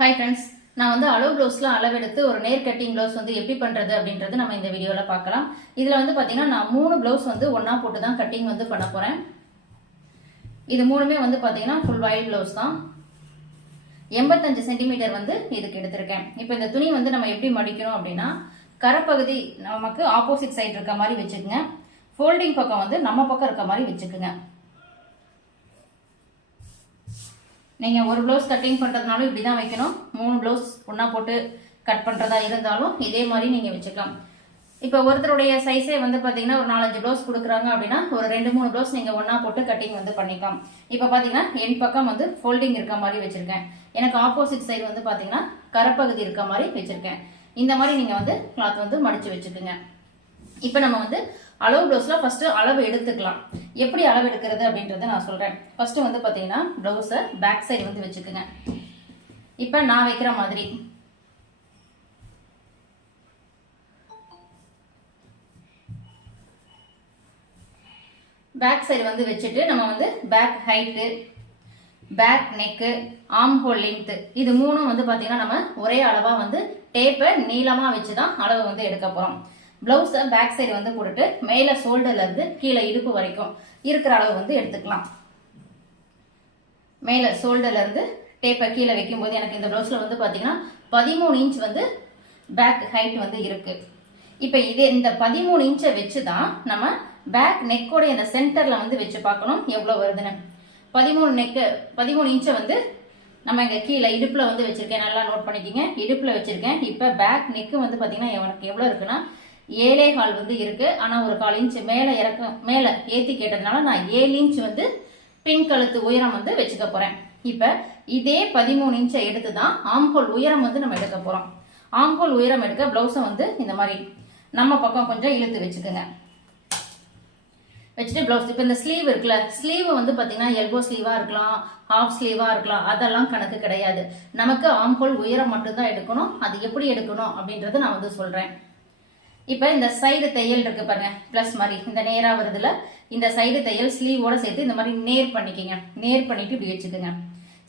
Hi friends நான் வந்து அளவு ப்ளவுஸில் அளவெடுத்து ஒரு நேர் கட்டிங் ப்ளவுஸ் வந்து எப்படி பண்ணுறது அப்படின்றது நம்ம இந்த வீடியோவில் பார்க்கலாம். இதில் வந்து பார்த்தீங்கன்னா நான் மூணு ப்ளவுஸ் வந்து ஒன்றா போட்டு தான் கட்டிங் வந்து பண்ண போகிறேன் இது மூணுமே வந்து பார்த்தீங்கன்னா ஃபுல் வாயில் ப்ளவுஸ் தான். எண்பத்தஞ்சு சென்டிமீட்டர் வந்து இதுக்கு எடுத்திருக்கேன். இப்போ இந்த துணி வந்து நம்ம எப்படி மடிக்கணும் அப்படின்னா கரப்பகுதி நமக்கு ஆப்போசிட் சைடு இருக்க மாதிரி வச்சுக்கோங்க. ஃபோல்டிங் பக்கம் வந்து நம்ம பக்கம் இருக்க மாதிரி வச்சுக்குங்க. நீங்கள் ஒரு ப்ளவுஸ் கட்டிங் பண்ணுறதுனாலும் இப்படி தான் வைக்கணும். மூணு ப்ளவுஸ் ஒன்றா போட்டு கட் பண்ணுறதா இருந்தாலும் இதே மாதிரி நீங்கள் வச்சுக்கலாம். இப்போ ஒருத்தருடைய சைஸே வந்து பார்த்தீங்கன்னா ஒரு நாலஞ்சு ப்ளவுஸ் கொடுக்குறாங்க அப்படின்னா ஒரு ரெண்டு மூணு ப்ளவுஸ் நீங்கள் ஒன்றா போட்டு கட்டிங் வந்து பண்ணிக்கலாம். இப்போ பார்த்தீங்கன்னா என் பக்கம் வந்து ஃபோல்டிங் இருக்க மாதிரி வச்சுருக்கேன். எனக்கு ஆப்போசிட் சைடு வந்து பார்த்தீங்கன்னா கரப்பகுதி இருக்க மாதிரி வச்சுருக்கேன். இந்த மாதிரி நீங்கள் வந்து கிளாத் வந்து மடித்து வச்சுக்கோங்க. இப்போ நம்ம வந்து அளவு ப்ளவுஸில் ஃபஸ்ட்டு அளவு எடுத்துக்கலாம். எப்படி அளவு எடுக்கிறது அப்படின்றத நான் சொல்கிறேன் ஃபஸ்ட்டு வந்து பார்த்தீங்கன்னா ப்ளவுஸை பேக் சைடு வந்து வச்சுக்கோங்க. இப்போ நான் வைக்கிற மாதிரி. பேக் சைடு வந்து வச்சுட்டு நம்ம வந்து back height back neck armhole length இது மூணும் வந்து பார்த்தீங்கன்னா நம்ம ஒரே அளவாக வந்து டேப்பை நீளமாக வச்சு தான் அளவு வந்து எடுக்க போகிறோம் ப்ளவுஸை பேக் சைடு வந்து போட்டுட்டு மேலே ஷோல்டர்லேருந்து கீழே இடுப்பு வரைக்கும் இருக்கிற அளவு வந்து எடுத்துக்கலாம். மேலே ஷோல்டர்லேருந்து டேப்பை கீழே வைக்கும்போது எனக்கு இந்த ப்ளவுஸில் வந்து பார்த்தீங்கன்னா பதிமூணு இன்ச் வந்து பேக் ஹைட் வந்து இருக்குது இப்போ இதே இந்த பதிமூணு இன்ச்சை வச்சு தான் நம்ம பேக் நெக்கோட இந்த சென்டரில் வந்து வச்சு பார்க்கணும். எவ்வளோ வருதுன்னு. பதிமூணு நெக்கு பதிமூணு இன்ச்சை வந்து நம்ம இங்கே கீழே இடுப்பில் வந்து வச்சுருக்கேன். நல்லா நோட் பண்ணிக்கிங்க. இடுப்பில் வச்சுருக்கேன். இப்போ பேக் நெக்கு வந்து பார்த்தீங்கன்னா எனக்கு எவ்வளோ இருக்குன்னா ஏழே கால் வந்து இருக்குது ஆனால் ஒரு கால் இன்ச் மேலே இறக்க மேலே ஏற்றி கேட்டதுனால நான் ஏழு இன்ச் வந்து பின் கழுத்து உயரம் வந்து வச்சுக்க போகிறேன் இப்போ இதே பதிமூணு இன்ச்சை எடுத்து தான் ஆம்ஹோல் உயரம் வந்து நம்ம எடுக்க போகிறோம் ஆம்ஹோல் உயரம் எடுக்க ப்ளவுஸை வந்து இந்த மாதிரி நம்ம பக்கம் கொஞ்சம் இழுத்து வச்சுக்கோங்க. வச்சுட்டு ப்ளவுஸ் இப்போ இந்த ஸ்லீவ் இருக்குல்ல ஸ்லீவ் வந்து பார்த்தீங்கன்னா எல்போ ஸ்லீவாக இருக்கலாம் ஹாஃப் ஸ்லீவாக இருக்கலாம் அதெல்லாம் கணக்கு கிடையாது. நமக்கு ஆம்ஹோல் உயரம் மட்டும்தான் எடுக்கணும். அது எப்படி எடுக்கணும் அப்படின்றத நான் வந்து சொல்கிறேன் இப்போ இந்த சைடு தையல் இருக்கு பாருங்க ப்ளஸ் மாதிரி. இந்த நேராக வருதுல இந்த சைடு தையல் ஸ்லீவோட சேர்த்து இந்த மாதிரி நேர் பண்ணிக்கங்க. நேர் பண்ணிட்டு இப்படி வச்சுக்கோங்க.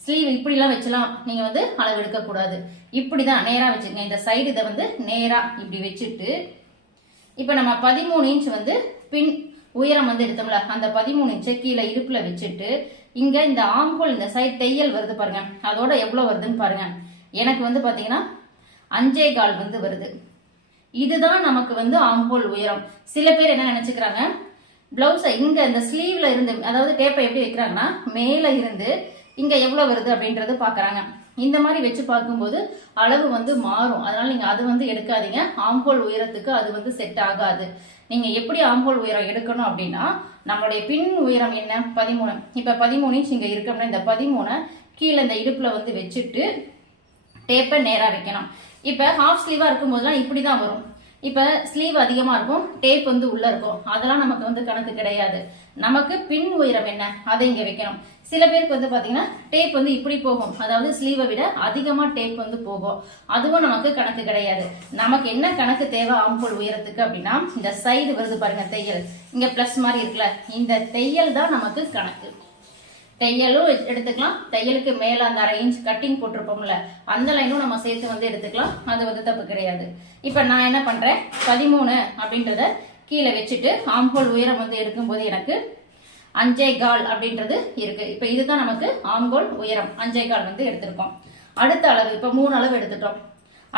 ஸ்லீவ் இப்படிலாம் வச்சுலாம் நீங்கள் வந்து அளவு எடுக்கக்கூடாது இப்படி தான் நேராக வச்சுக்கங்க. இந்த சைடு இதை வந்து நேராக இப்படி வச்சுட்டு இப்போ நம்ம பதிமூணு இன்ச் வந்து பின் உயரம் வந்து எடுத்தோம்ல அந்த பதிமூணு இன்ச்சை கீழே இடுப்பில் வச்சுட்டு இங்கே இந்த ஆம்பூல் இந்த சைடு தையல் வருது பாருங்க. அதோட எவ்வளோ வருதுன்னு பாருங்க. எனக்கு வந்து பார்த்தீங்கன்னா அஞ்சே கால் வந்து வருது. இதுதான் நமக்கு வந்து ஆம்போல் உயரம். சில பேர் என்ன நினைச்சுக்கிறாங்க? பிளவுஸை இங்க இந்த ஸ்லீவ்ல இருந்து அதாவது டேப்பை எப்படி வைக்கிறாங்கன்னா மேல இருந்து இங்க எவ்வளவு வருது அப்படின்றது பாக்குறாங்க இந்த மாதிரி வச்சு பார்க்கும்போது அளவு வந்து மாறும். அதனால நீங்க அது வந்து எடுக்காதீங்க. ஆம்போல் உயரத்துக்கு அது வந்து செட் ஆகாது. நீங்க எப்படி ஆம்போல் உயரம் எடுக்கணும் அப்படின்னா நம்மளுடைய பின் உயரம் என்ன? பதிமூணு. இப்ப பதிமூணு இன்ச் இங்க இருக்கோம்னா இந்த பதிமூணை கீழே இந்த இடுப்புல வந்து வச்சுட்டு டேப்பை நேராக வைக்கணும் இப்போ ஹாஃப் ஸ்லீவாக இருக்கும்போதுலாம் இப்படி தான் வரும். இப்போ ஸ்லீவ் அதிகமாக இருக்கும் டேப் வந்து உள்ளே இருக்கும். அதெல்லாம் நமக்கு வந்து கணக்கு கிடையாது. நமக்கு பின் உயரம் என்ன? அதை இங்கே வைக்கணும். சில பேருக்கு வந்து பார்த்தீங்கன்னா டேப் வந்து இப்படி போகும். அதாவது ஸ்லீவை விட அதிகமாக டேப் வந்து போகும். அதுவும் நமக்கு கணக்கு கிடையாது. நமக்கு என்ன கணக்கு தேவை ஆம்பூல் உயரத்துக்கு அப்படின்னா இந்த சைடு வருது பாருங்க தையல். இங்கே ப்ளஸ் மாதிரி இருக்குல்ல. இந்த தையல் தான் நமக்கு கணக்கு. தையலும் எடுத்துக்கலாம். தையலுக்கு மேலே அந்த அரை இன்ச் கட்டிங் போட்டிருப்போம்ல அந்த லைனும் நம்ம சேர்த்து வந்து எடுத்துக்கலாம். அது வந்து தப்பு கிடையாது. இப்போ நான் என்ன பண்ணுறேன் பதிமூணு அப்படின்றத கீழே வச்சுட்டு ஆம்ஹோல் உயரம் வந்து எடுக்கும்போது எனக்கு அஞ்சே கால் அப்படின்றது இருக்கு. இப்போ இதுதான் நமக்கு ஆம்கோல் உயரம் அஞ்சே கால் வந்து எடுத்திருக்கோம். அடுத்த அளவு இப்போ மூணு அளவு எடுத்துட்டோம்.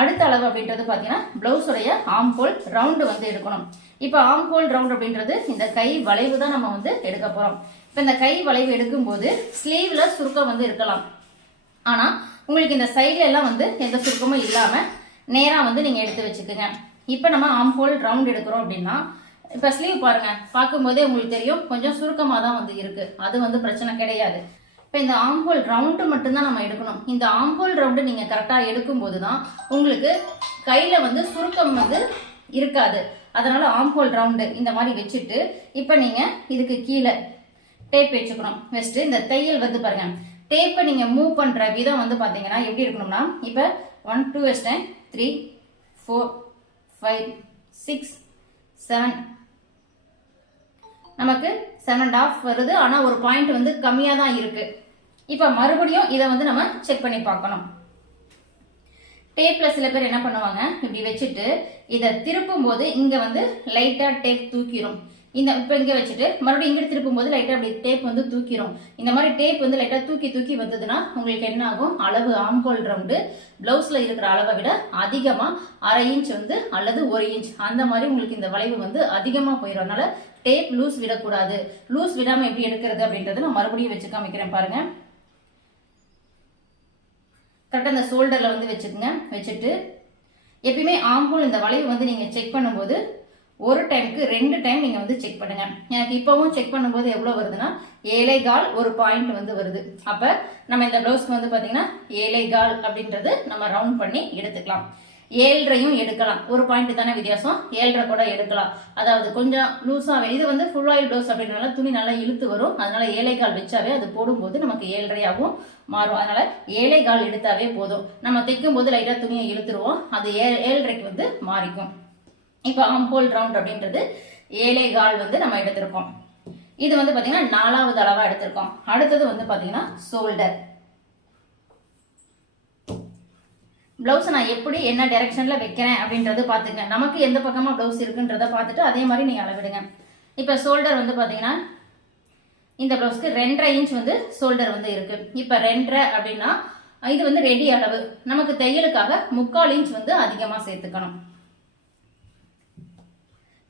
அடுத்த அளவு அப்படின்றது பார்த்தீங்கன்னா பிளவுஸுடைய ஆம்ஹோல் ரவுண்டு வந்து எடுக்கணும். இப்போ ஆம்ஹோல் ரவுண்ட் அப்படின்றது இந்த கை வளைவு தான் நம்ம வந்து எடுக்க போகிறோம் இப்போ இந்த கை வளைவு எடுக்கும்போது ஸ்லீவில் சுருக்கம் வந்து இருக்கலாம். ஆனால் உங்களுக்கு இந்த சைடில் எல்லாம் வந்து எந்த சுருக்கமும் இல்லாமல் நேராக வந்து நீங்கள் எடுத்து வச்சுக்கோங்க. இப்போ நம்ம ஆம் ஹோல் ரவுண்ட் எடுக்கிறோம் அப்படின்னா இப்போ ஸ்லீவ் பாருங்கள் பார்க்கும்போதே உங்களுக்கு தெரியும் கொஞ்சம் சுருக்கமாக தான் வந்து இருக்குது அது வந்து பிரச்சனை கிடையாது. இப்போ இந்த ஆம்போல் ரவுண்டு மட்டும்தான் நம்ம எடுக்கணும். இந்த ஆம்போல் ரவுண்டு நீங்கள் கரெக்டாக எடுக்கும்போது தான் உங்களுக்கு கையில் வந்து சுருக்கம் வந்து இருக்காது. அதனால ஆம்போல் ரவுண்டு இந்த மாதிரி வச்சுட்டு இப்போ நீங்கள் இதுக்கு கீழே டேப் வச்சுக்கணும். வச்சுட்டு இந்த தையல் வந்து பாருங்க. டேப்பை நீங்கள் மூவ் பண்ணுற விதம் வந்து பார்த்தீங்கன்னா எப்படி இருக்கணும்னா இப்போ ஒன் டூ வச்சிட்டேன் three four five six seven நமக்கு செவன் அண்ட் ஆஃப் வருது. ஆனால் ஒரு பாயிண்ட் வந்து கம்மியாக தான் இருக்கு. இப்போ மறுபடியும் இதை வந்து நம்ம செக் பண்ணி பார்க்கணும். டேப்ல சில பேர் என்ன பண்ணுவாங்க? இப்படி வச்சுட்டு இதை திருப்பும் போது இங்க வந்து லைட்டா டேப் தூக்கிடும் இந்த இப்போ இங்கே வச்சுட்டு மறுபடியும் இங்கே திருப்பும் போது லைட்டாக அப்படி டேப் வந்து தூக்கிடும் இந்த மாதிரி டேப் வந்து லைட்டாக தூக்கி தூக்கி வந்ததுன்னா உங்களுக்கு என்ன ஆகும்? அளவு ஆம்கோல் ரவுண்டு பிளவுஸில் இருக்கிற அளவை விட அதிகமாக அரை இன்ச் வந்து அல்லது ஒரு இன்ச் அந்த மாதிரி உங்களுக்கு இந்த வளைவு வந்து அதிகமாக போயிடும் அதனால டேப் லூஸ் விடக்கூடாது. லூஸ் விடாமல் எப்படி எடுக்கிறது அப்படின்றத நான் மறுபடியும் வச்சு காமிக்கிறேன் பாருங்க. கரெக்டாக இந்த ஷோல்டரில் வந்து வச்சுக்கோங்க. வச்சுட்டு எப்பயுமே ஆம்பூல் இந்த வளைவு வந்து நீங்கள் செக் பண்ணும்போது ஒரு டைமுக்கு ரெண்டு டைம் நீங்கள் வந்து செக் பண்ணுங்க. எனக்கு இப்போவும் செக் பண்ணும்போது எவ்வளோ வருதுன்னா ஏழை கால் ஒரு பாயிண்ட் வந்து வருது. அப்போ நம்ம இந்த ப்ளவுஸ்க்கு வந்து பார்த்தீங்கன்னா ஏழை கால் அப்படின்றது நம்ம ரவுண்ட் பண்ணி எடுத்துக்கலாம். ஏழ்ரையும் எடுக்கலாம். ஒரு பாயிண்ட் தானே வித்தியாசம். ஏழ்ரை கூட எடுக்கலாம். அதாவது கொஞ்சம் லூஸாக இது வந்து ஃபுல் ஆயில் ப்ளவுஸ் அப்படின்றனால துணி நல்லா இழுத்து வரும். அதனால ஏழை கால் வச்சாவே அது போடும்போது நமக்கு ஏழ்ரையாகவும் மாறும். அதனால ஏழை கால் எடுத்தாவே போதும். நம்ம தைக்கும் போது லைட்டாக துணியை இழுத்துருவோம். அது ஏ ஏழ்ரைக்கு வந்து மாறிக்கும். இப்போ ஆம்போல் ரவுண்ட் அப்படின்றது ஏழை கால் வந்து நம்ம எடுத்திருக்கோம். இது வந்து பார்த்தீங்கன்னா நாலாவது அளவாக எடுத்திருக்கோம். அடுத்தது வந்து பார்த்தீங்கன்னா ஷோல்டர் ப்ளவுஸ் நான் எப்படி என்ன டைரக்ஷனில் வைக்கிறேன் அப்படின்றது பார்த்துங்க. நமக்கு எந்த பக்கமாக ப்ளவுஸ் இருக்குன்றத பார்த்துட்டு அதே மாதிரி நீங்கள் அளவிடுங்க. இப்போ ஷோல்டர் வந்து பார்த்தீங்கன்னா இந்த ப்ளவுஸ்க்கு ரெண்டரை இன்ச் வந்து ஷோல்டர் வந்து இருக்கு. இப்போ ரெண்டரை அப்படின்னா இது வந்து ரெடி அளவு. நமக்கு தையலுக்காக முக்கால் இன்ச் வந்து அதிகமாக சேர்த்துக்கணும்.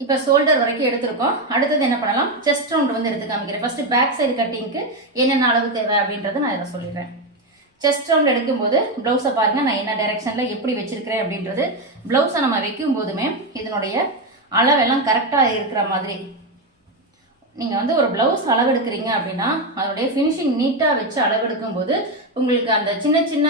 இப்போ ஷோல்டர் வரைக்கும் எடுத்திருக்கோம். அடுத்தது என்ன பண்ணலாம்? செஸ்ட் ரவுண்ட் வந்து எடுத்து காமிக்கிறேன். ஃபர்ஸ்ட் பேக் சைடு கட்டிங்க்கு என்னென்ன அளவு தேவை அப்படின்றத நான் இதை சொல்லிடுறேன். செஸ்ட் ரவுண்ட் எடுக்கும்போது ப்ளவுஸை பாருங்க. நான் என்ன டைரக்ஷனில் எப்படி வச்சிருக்கிறேன் அப்படின்றது. ப்ளவுஸை நம்ம வைக்கும் போதுமே இதனுடைய அளவெல்லாம் கரெக்டாக இருக்கிற மாதிரி. நீங்கள் வந்து ஒரு ப்ளவுஸ் அளவெடுக்கிறீங்க அப்படின்னா அதனுடைய ஃபினிஷிங் நீட்டாக வச்சு அளவெடுக்கும் போது உங்களுக்கு அந்த சின்ன சின்ன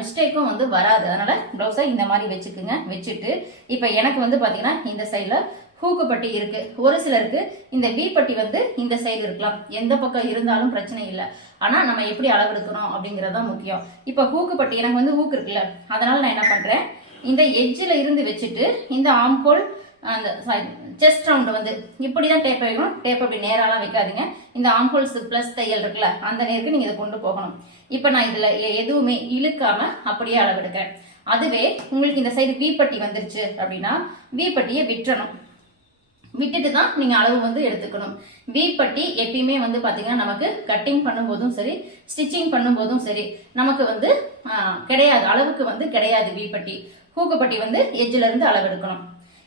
மிஸ்டேக்கும் வந்து வராது. அதனால ப்ளவுஸை இந்த மாதிரி வச்சுக்குங்க. வச்சுட்டு இப்போ எனக்கு வந்து பார்த்தீங்கன்னா இந்த சைடில் ஹூக்கு பட்டி இருக்கு. ஒரு சிலருக்கு இந்த பி பட்டி வந்து இந்த சைடு இருக்கலாம். எந்த பக்கம் இருந்தாலும் பிரச்சனை இல்லை. ஆனா நம்ம எப்படி அளவெடுக்கணும் அப்படிங்கிறது தான் முக்கியம். இப்போ ஹூக்கு பட்டி எனக்கு வந்து ஹூக்கு இருக்குல்ல. அதனால நான் என்ன பண்றேன்? இந்த எட்ஜில் இருந்து வச்சுட்டு இந்த ஆம்போல் அந்த செஸ்ட் ரவுண்டு வந்து இப்படி தான் டேப் வைக்கணும். டேப் அப்படி நேராலாம் வைக்காதீங்க. இந்த ஆம்போல்ஸ் ப்ளஸ் தையல் இருக்குல்ல அந்த நேருக்கு நீங்கள் இதை கொண்டு போகணும். இப்போ நான் இதில் எதுவுமே இழுக்காம அப்படியே அளவெடுக்கிறேன். அதுவே உங்களுக்கு இந்த சைடு வீப்பட்டி வந்துருச்சு அப்படின்னா வீப்பட்டியை விட்டுறணும் விட்டுட்டு தான் நீங்கள் அளவு வந்து எடுத்துக்கணும். வீப்பட்டி எப்பயுமே வந்து பார்த்தீங்கன்னா நமக்கு கட்டிங் பண்ணும்போதும் சரி ஸ்டிச்சிங் பண்ணும்போதும் சரி நமக்கு வந்து கிடையாது அளவுக்கு வந்து கிடையாது வீப்பட்டி ஹூக்கப்பட்டி வந்து எட்ஜில் இருந்து அளவு எடுக்கணும்.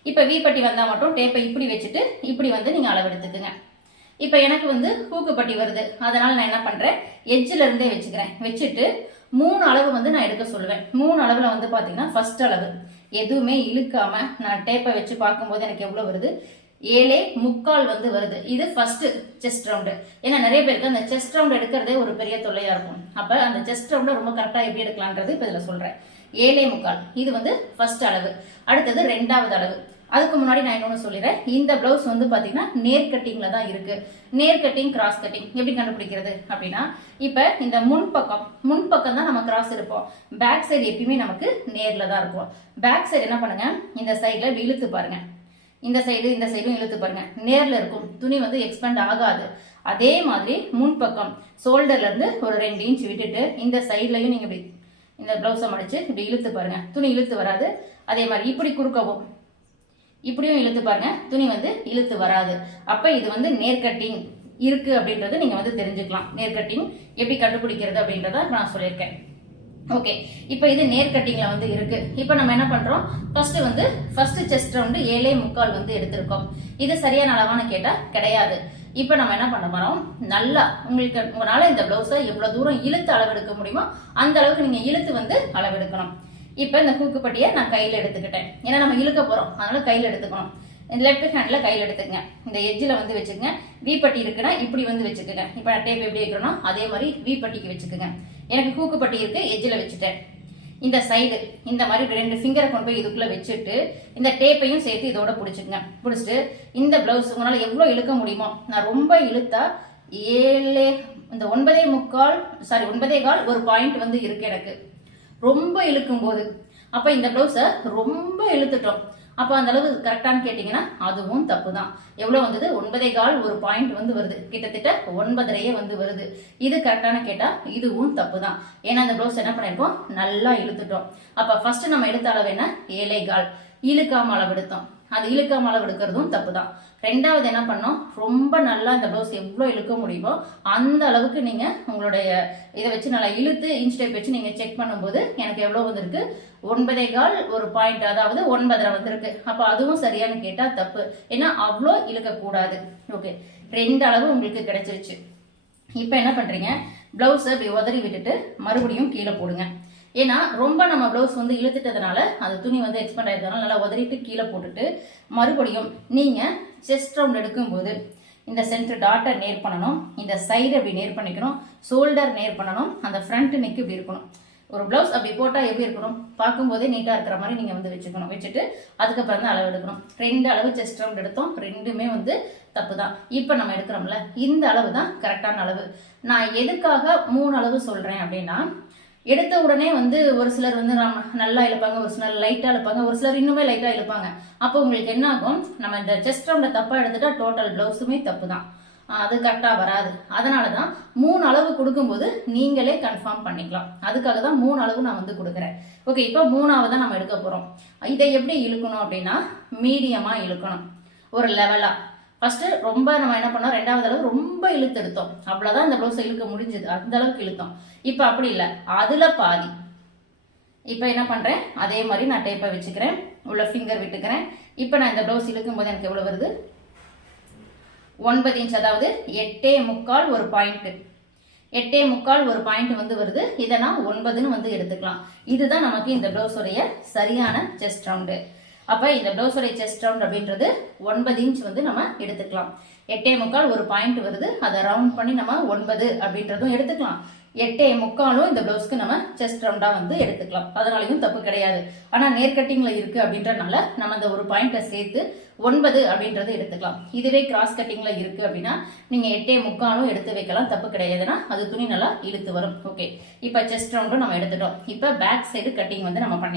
இப்போ வீப்பட்டி வந்தால் மட்டும் டேப்பை இப்படி வச்சுட்டு இப்படி வந்து நீங்கள் அளவு எடுத்துக்குங்க. இப்போ எனக்கு வந்து ஹூக்குப்பட்டி வருது. அதனால நான் என்ன பண்ணுறேன் எட்ஜில் இருந்தே வச்சுக்கிறேன். வச்சுட்டு மூணு அளவு வந்து நான் எடுக்க சொல்லுவேன். மூணு அளவில் வந்து பார்த்தீங்கன்னா ஃபர்ஸ்ட் அளவு. எதுவுமே இழுக்காம நான் டேப்பை வச்சு பார்க்கும்போது எனக்கு எவ்வளோ வருது? ஏழே முக்கால் வந்து வருது. இது ஃபர்ஸ்ட் செஸ்ட் ரவுண்டு ஏன்னா நிறைய பேருக்கு அந்த செஸ்ட் ரவுண்ட் எடுக்கிறதே ஒரு பெரிய தொல்லையா இருக்கும். அப்ப அந்த செஸ்ட் ரவுண்டை ரொம்ப கரெக்டாக எப்படி எடுக்கலான்றது இப்போ இதில் சொல்றேன். ஏழே முக்கால். இது வந்து ஃபர்ஸ்ட் அளவு. அடுத்தது ரெண்டாவது அளவு. அதுக்கு முன்னாடி நான் இன்னொன்று சொல்லிடுறேன். இந்த பிளவுஸ் வந்து பார்த்தீங்கன்னா நேர் கட்டிங்கில் தான் இருக்கு. நேர் கட்டிங் கிராஸ் கட்டிங் எப்படி கண்டுபிடிக்கிறது அப்படின்னா இப்போ இந்த முன்பக்கம் முன்பக்கம் தான் நம்ம கிராஸ் இருப்போம் பேக் சைடு எப்பயுமே நமக்கு நேரில் தான் இருக்கும். பேக் சைடு என்ன பண்ணுங்க? இந்த சைடில் இழுத்து பாருங்க. இந்த சைடு இந்த சைடும் இழுத்து பாருங்க. நேர்ல இருக்கும். துணி வந்து எக்ஸ்பேண்ட் ஆகாது. அதே மாதிரி முன் பக்கம் ஷோல்டர்ல இருந்து ஒரு ரெண்டு இன்ச் விட்டுட்டு இந்த சைட்லயும் நீங்க இப்படி இந்த பிளவுஸை மடிச்சு இப்படி இழுத்து பாருங்க. துணி இழுத்து வராது. அதே மாதிரி இப்படி குறுக்கவும். இப்படியும் இழுத்து பாருங்க. துணி வந்து இழுத்து வராது. அப்ப இது வந்து நேர்கட்டிங் இருக்கு அப்படின்றத நீங்க வந்து தெரிஞ்சுக்கலாம். நேர்கட்டிங் எப்படி கண்டுபிடிக்கிறது அப்படின்றத நான் சொல்லியிருக்கேன். ஓகே இப்போ இது நேர் கட்டிங்கில் வந்து இருக்கு. இப்போ நம்ம என்ன பண்ணுறோம் ஃபர்ஸ்ட் வந்து ஃபர்ஸ்ட் செஸ்ட் ரவுண்டு ஏழே முக்கால் வந்து எடுத்திருக்கோம். இது சரியான அளவான்னு கேட்டால் கிடையாது. இப்போ நம்ம என்ன பண்ண போகிறோம் நல்லா உங்களுக்கு உங்களால் இந்த பிளவுஸை எவ்வளோ தூரம் இழுத்து அளவெடுக்க முடியுமோ அந்த அளவுக்கு நீங்கள் இழுத்து வந்து அளவெடுக்கணும். இப்போ இந்த கூக்குப்பட்டியை நான் கையில் எடுத்துக்கிட்டேன். ஏன்னா நம்ம இழுக்க போகிறோம் அதனால கையில் எடுத்துக்கணும். லெஃப்ட் ஹேண்டில் கையில் எடுத்துக்கங்க. இந்த எஜ்ஜில் வந்து வச்சுக்கங்க. வீப்பட்டி இருக்குன்னா இப்படி வந்து வச்சுக்கோங்க. இப்போ டேப் எப்படி வைக்கிறோனோ அதே மாதிரி வீப்பட்டிக்கு வச்சுக்கோங்க. எனக்கு கூக்குப்பட்டி இருக்கு எஜ்ஜில் வச்சுட்டேன். இந்த சைடு இந்த மாதிரி ரெண்டு ஃபிங்கரை கொண்டு போய் இதுக்குள்ளே வச்சுட்டு இந்த டேப்பையும் சேர்த்து இதோட பிடிச்சிக்கங்க. பிடிச்சிட்டு இந்த பிளவுஸ் உங்களால் எவ்வளோ இழுக்க முடியுமோ நான் ரொம்ப இழுத்தா ஏழு இந்த ஒன்பதே முக்கால் சாரி ஒன்பதே கால் ஒரு பாயிண்ட் வந்து இருக்கு எனக்கு. ரொம்ப இழுக்கும் போது இந்த பிளவுஸை ரொம்ப இழுத்துட்டோம். அப்போ அந்த அளவு கரெக்டான்னு கேட்டிங்கன்னா அதுவும் தப்பு தான் எவ்வளோ வந்தது? ஒன்பதே கால் ஒரு பாயிண்ட் வந்து வருது. கிட்டத்தட்ட ஒன்பதரையே வந்து வருது. இது கரெக்டான கேட்டால் இதுவும் தப்பு தான் ஏன்னா அந்த ப்ளவுஸ் என்ன பண்ணியிருக்கோம் நல்லா இழுத்துட்டோம். அப்போ ஃபர்ஸ்ட் நம்ம எடுத்த அளவு என்ன? ஏழை கால். இழுக்காம அளவு எடுத்தோம் அது இழுக்காம அளவு எடுக்கிறதும் தப்பு தான் ரெண்டாவது என்ன பண்ணோம்? ரொம்ப நல்லா இந்த ப்ளவுஸ் எவ்வளோ இழுக்க முடியுமோ அந்த அளவுக்கு நீங்கள் உங்களுடைய இதை வச்சு நல்லா இழுத்து இன்ச் டைப் வச்சு நீங்கள் செக் பண்ணும்போது எனக்கு எவ்வளோ வந்திருக்கு? ஒன்பதே கால் ஒரு பாயிண்ட் அதாவது ஒன்பதரை வந்திருக்கு. அப்போ அதுவும் சரியானு கேட்டால் தப்பு. ஏன்னா அவ்வளோ இழுக்கக்கூடாது. ஓகே ரெண்டு அளவு உங்களுக்கு கிடைச்சிருச்சு. இப்போ என்ன பண்ணுறீங்க ப்ளவுஸை இப்படி உதறி விட்டுட்டு மறுபடியும் கீழே போடுங்க. ஏன்னா ரொம்ப நம்ம ப்ளவுஸ் வந்து இழுத்துட்டதுனால அந்த துணி வந்து எக்ஸ்பெண்ட் ஆயிருக்கனால நல்லா உதறிட்டு கீழே போட்டுட்டு மறுபடியும் நீங்கள் செஸ்ட் ரவுண்ட் எடுக்கும்போது இந்த சென்டர் டாட்டை நேர் பண்ணணும் இந்த சைடு அப்படி நேர் பண்ணிக்கணும் ஷோல்டர் நேர் பண்ணணும் அந்த ஃப்ரண்ட் நெக் இப்படி இருக்கணும். ஒரு ப்ளவுஸ் அப்படி போட்டால் எப்படி இருக்கணும்? பார்க்கும்போதே நீட்டாக இருக்கிற மாதிரி நீங்கள் வந்து வச்சுக்கணும். வச்சுட்டு அதுக்கப்புறம் தான் அளவு எடுக்கணும். ரெண்டு அளவு செஸ்ட் ரவுண்ட் எடுத்தோம். ரெண்டுமே வந்து தப்பு தான் இப்போ நம்ம எடுக்கிறோம்ல இந்த அளவு தான் கரெக்டான அளவு. நான் எதுக்காக மூணு அளவு சொல்கிறேன் அப்படின்னா எடுத்த உடனே வந்து ஒரு சிலர் வந்து நம்ம நல்லா இழுப்பாங்க ஒரு சிலர் லைட்டாக இழுப்பாங்க ஒரு சிலர் இன்னுமே லைட்டாக இழுப்பாங்க. அப்போ உங்களுக்கு என்ன ஆகும்? நம்ம இந்த செஸ்ட் ரவுண்டை தப்பாக எடுத்துட்டா டோட்டல் ப்ளவுஸுமே தப்பு தான் அது கரெக்டாக வராது. அதனால தான் மூணு அளவு கொடுக்கும்போது நீங்களே கன்ஃபார்ம் பண்ணிக்கலாம். அதுக்காக தான் மூணு அளவு நான் வந்து கொடுக்குறேன். ஓகே இப்போ மூணாவது நம்ம எடுக்க போகிறோம் இதை எப்படி இழுக்கணும் அப்படின்னா மீடியமாக இழுக்கணும். ஒரு லெவலாக ஃபஸ்ட்டு ரொம்ப நம்ம என்ன பண்ணோம்? ரெண்டாவது அளவு ரொம்ப இழுத்து எடுத்தோம். அவ்வளோதான் இந்த ப்ளவுஸை இழுக்க முடிஞ்சது. அந்த அளவுக்கு இழுத்தோம். இப்போ அப்படி இல்லை. அதில் பாதி. இப்போ என்ன பண்ணுறேன் அதே மாதிரி நான் டேப்பை வச்சுக்கிறேன். உள்ள ஃபிங்கர் விட்டுக்கிறேன். இப்போ நான் இந்த ப்ளவுஸ் இழுக்கும் போது எனக்கு எவ்வளோ வருது? ஒன்பது இன்ச் அதாவது எட்டே முக்கால் ஒரு பாயிண்ட்டு எட்டே முக்கால் ஒரு பாயிண்ட் வந்து வருது. இதை நான் ஒன்பதுன்னு வந்து எடுத்துக்கலாம். இதுதான் நமக்கு இந்த ப்ளவுஸுடைய சரியான செஸ்ட் ரவுண்டு அப்போ இந்த ப்ளவுஸோடைய செஸ்ட் ரவுண்ட் அப்படின்றது ஒன்பது இன்ச் வந்து நம்ம எடுத்துக்கலாம். எட்டே முக்கால் ஒரு பாயிண்ட் வருது. அதை ரவுண்ட் பண்ணி நம்ம ஒன்பது அப்படின்றதும் எடுத்துக்கலாம். எட்டே முக்காலும் இந்த ப்ளவுஸ்க்கு நம்ம செஸ்ட் ரவுண்டாக வந்து எடுத்துக்கலாம். அதனாலையும் தப்பு கிடையாது. ஆனால் நேர்கட்டிங்கில் இருக்குது அப்படின்றனால நம்ம அந்த ஒரு பாயிண்ட்டை சேர்த்து ஒன்பது அப்படின்றது எடுத்துக்கலாம். இதுவே கிராஸ் கட்டிங்கில் இருக்குது அப்படின்னா நீங்கள் எட்டே முக்காலும் எடுத்து வைக்கலாம். தப்பு கிடையாதுன்னா அது துணி நல்லா இழுத்து வரும். ஓகே இப்போ செஸ்ட் ரவுண்டும் நம்ம எடுத்துட்டோம். இப்போ பேக் சைடு கட்டிங் வந்து நம்ம பண்ணிக்கலாம்